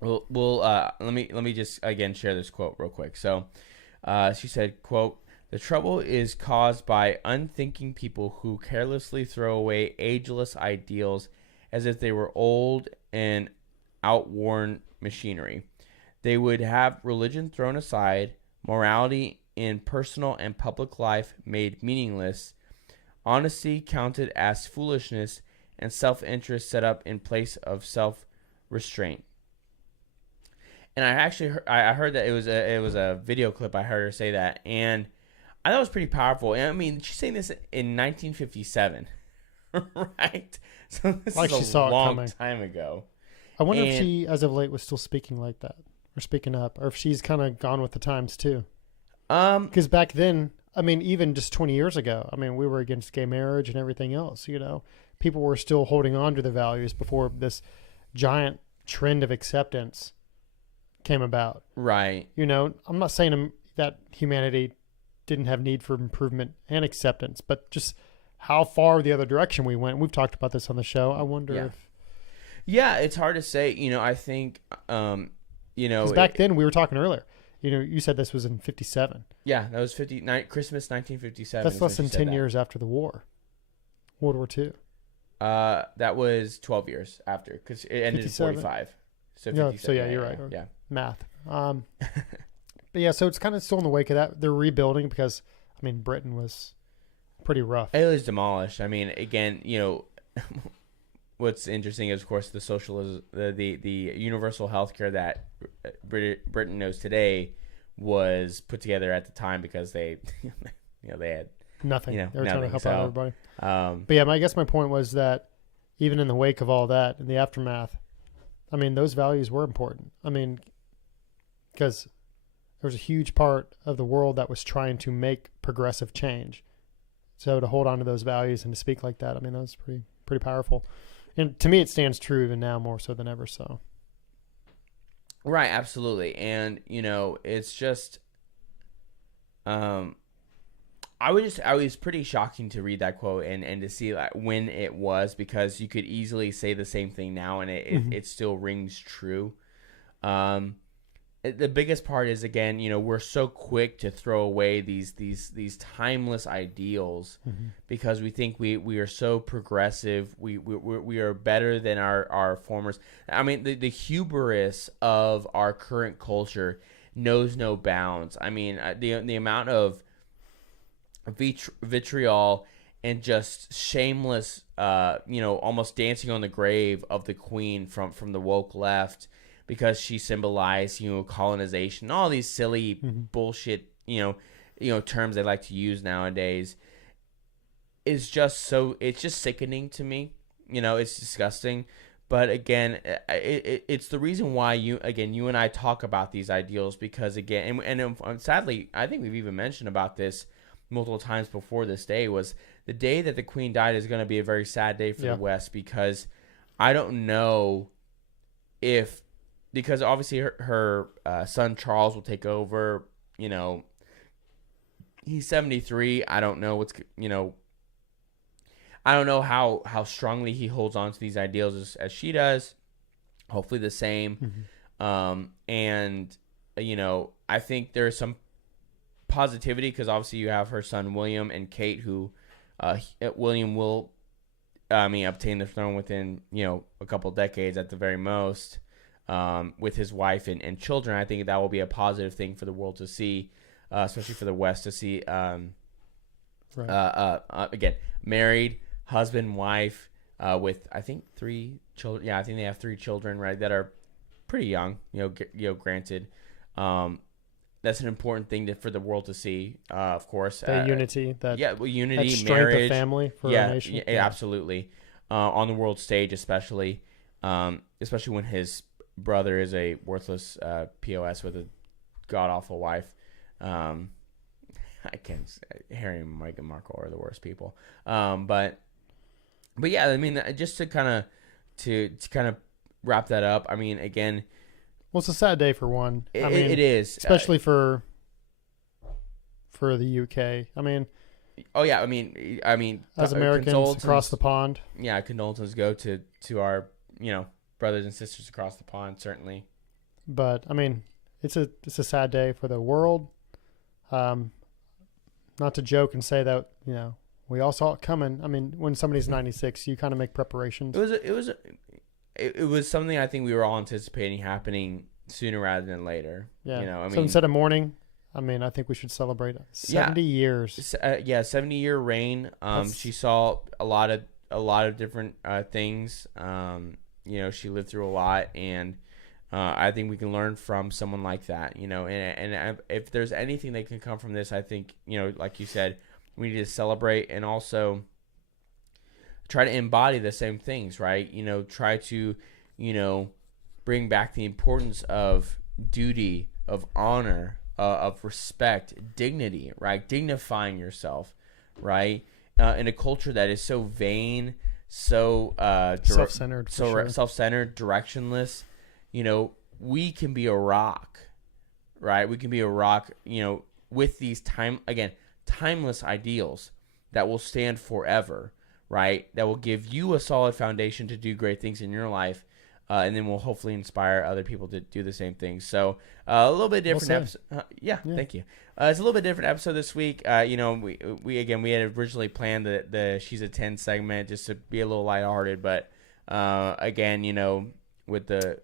we'll let me just again share this quote real quick. So she said, quote, "The trouble is caused by unthinking people who carelessly throw away ageless ideals as if they were old and outworn machinery. They would have religion thrown aside, morality in personal and public life made meaningless, honesty counted as foolishness, and self-interest set up in place of self-restraint." And I actually heard that it was a video clip. I heard her say that, and I thought it was pretty powerful. And I mean, she's saying this in 1957, right? So this like is a long time ago. I wonder if she, as of late, was still speaking like that or speaking up, or if she's kind of gone with the times too. Because back then, I mean, even just 20 years ago, I mean, we were against gay marriage and everything else, People were still holding on to the values before this giant trend of acceptance came about. Right. I'm not saying that humanity didn't have need for improvement and acceptance, but just how far the other direction we went. We've talked about this on the show. I wonder if... Yeah, it's hard to say. I think, because back then, we were talking earlier, you said this was in 57. Yeah, that was Christmas 1957. That's less than 10 years after the war. World War II. That was 12 years after, because it ended 57. In 45. So 57. So yeah, you're right. Yeah. Math. But yeah, so it's kind of still in the wake of that. They're rebuilding because, I mean, Britain was pretty rough. It was demolished. I mean, again, what's interesting is, of course, the socialism, the universal healthcare that Britain knows today was put together at the time because they had nothing. They were trying to help out everybody. But yeah, I guess my point was that even in the wake of all that, in the aftermath, I mean, those values were important. I mean, because there was a huge part of the world that was trying to make progressive change. So to hold on to those values and to speak like that, I mean, that was pretty powerful. And to me, it stands true even now more so than ever. So, right, absolutely, and it's just, I was pretty shocking to read that quote and to see like when it was, because you could easily say the same thing now and it still rings true. the biggest part is, again, we're so quick to throw away these timeless ideals because we think we are so progressive. We are better than our formers. I mean, the hubris of our current culture knows no bounds. I mean, the amount of vitriol and just shameless, almost dancing on the grave of the queen from the woke left, because she symbolized, colonization, all these silly bullshit, terms they like to use nowadays, is just it's just sickening to me. It's disgusting. But again, it's the reason why you and I talk about these ideals, because again, and sadly, I think we've even mentioned about this multiple times before this day, was the day that the queen died is going to be a very sad day for the West, because I don't know because obviously her son Charles will take over. He's 73. I don't know I don't know how strongly he holds on to these ideals as she does. Hopefully the same. And I think there's some positivity, because obviously you have her son William and Kate, who William will obtain the throne within a couple decades at the very most, with his wife and children. I think that will be a positive thing for the world to see, especially for the West to see. Again, married, husband, wife, with I think 3 children. Yeah, I think they have 3 children, right, that are pretty young. Granted, that's an important thing for the world to see. Of course, unity, unity, that strength marriage, of family for a nation. Yeah, absolutely. On the world stage, especially when his brother is a worthless POS with a god awful wife. I can't say Harry and Meghan Markle are the worst people. But yeah, I mean, just to kind of wrap that up. I mean, again, well, it's a sad day for one. It is, especially for the UK. I mean, oh yeah, I mean, as Americans across the pond. Yeah, condolences go to our brothers and sisters across the pond, certainly. But I mean, it's a sad day for the world. Not to joke and say that we all saw it coming. I mean, when somebody's 96, you kind of make preparations. It was something I think we were all anticipating happening sooner rather than later. Yeah. So instead of mourning, I think we should celebrate 70 years. 70-year reign. She saw a lot of different things. She lived through a lot, and I think we can learn from someone like that. And if there's anything that can come from this, I think like you said, we need to celebrate and also try to embody the same things, right? Try to bring back the importance of duty, of honor, of respect, dignity, right? Dignifying yourself, right? In a culture that is so vain, so self-centered, self-centered, directionless. We can be a rock, right? We can be a rock, with these timeless ideals that will stand forever, right? That will give you a solid foundation to do great things in your life, and then will hopefully inspire other people to do the same thing. So a little bit different episode. Yeah, thank you. It's a little bit different episode this week. We had originally planned the She's a 10 segment just to be a little lighthearted, but again, with the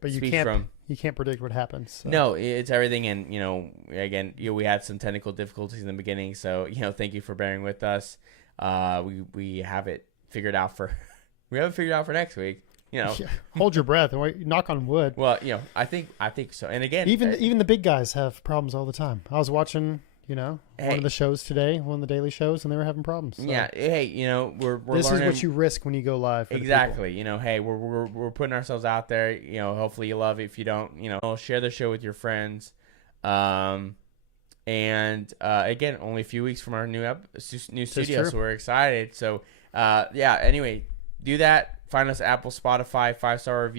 you can't predict what happens. So. No, it's everything, and we had some technical difficulties in the beginning, so thank you for bearing with us. We have it figured out for next week. Hold your breath and wait, knock on wood. Well, I think so. And again, even the big guys have problems all the time. I was watching one of the shows today, one of the daily shows, and they were having problems. So. Yeah, hey, we're this learning. is what you risk when you go live. For exactly. Hey, we're putting ourselves out there. Hopefully you love it. If you don't, share the show with your friends. And again, only a few weeks from our new studio, so we're excited. So Anyway, do that. Find us at Apple, Spotify, 5-star review.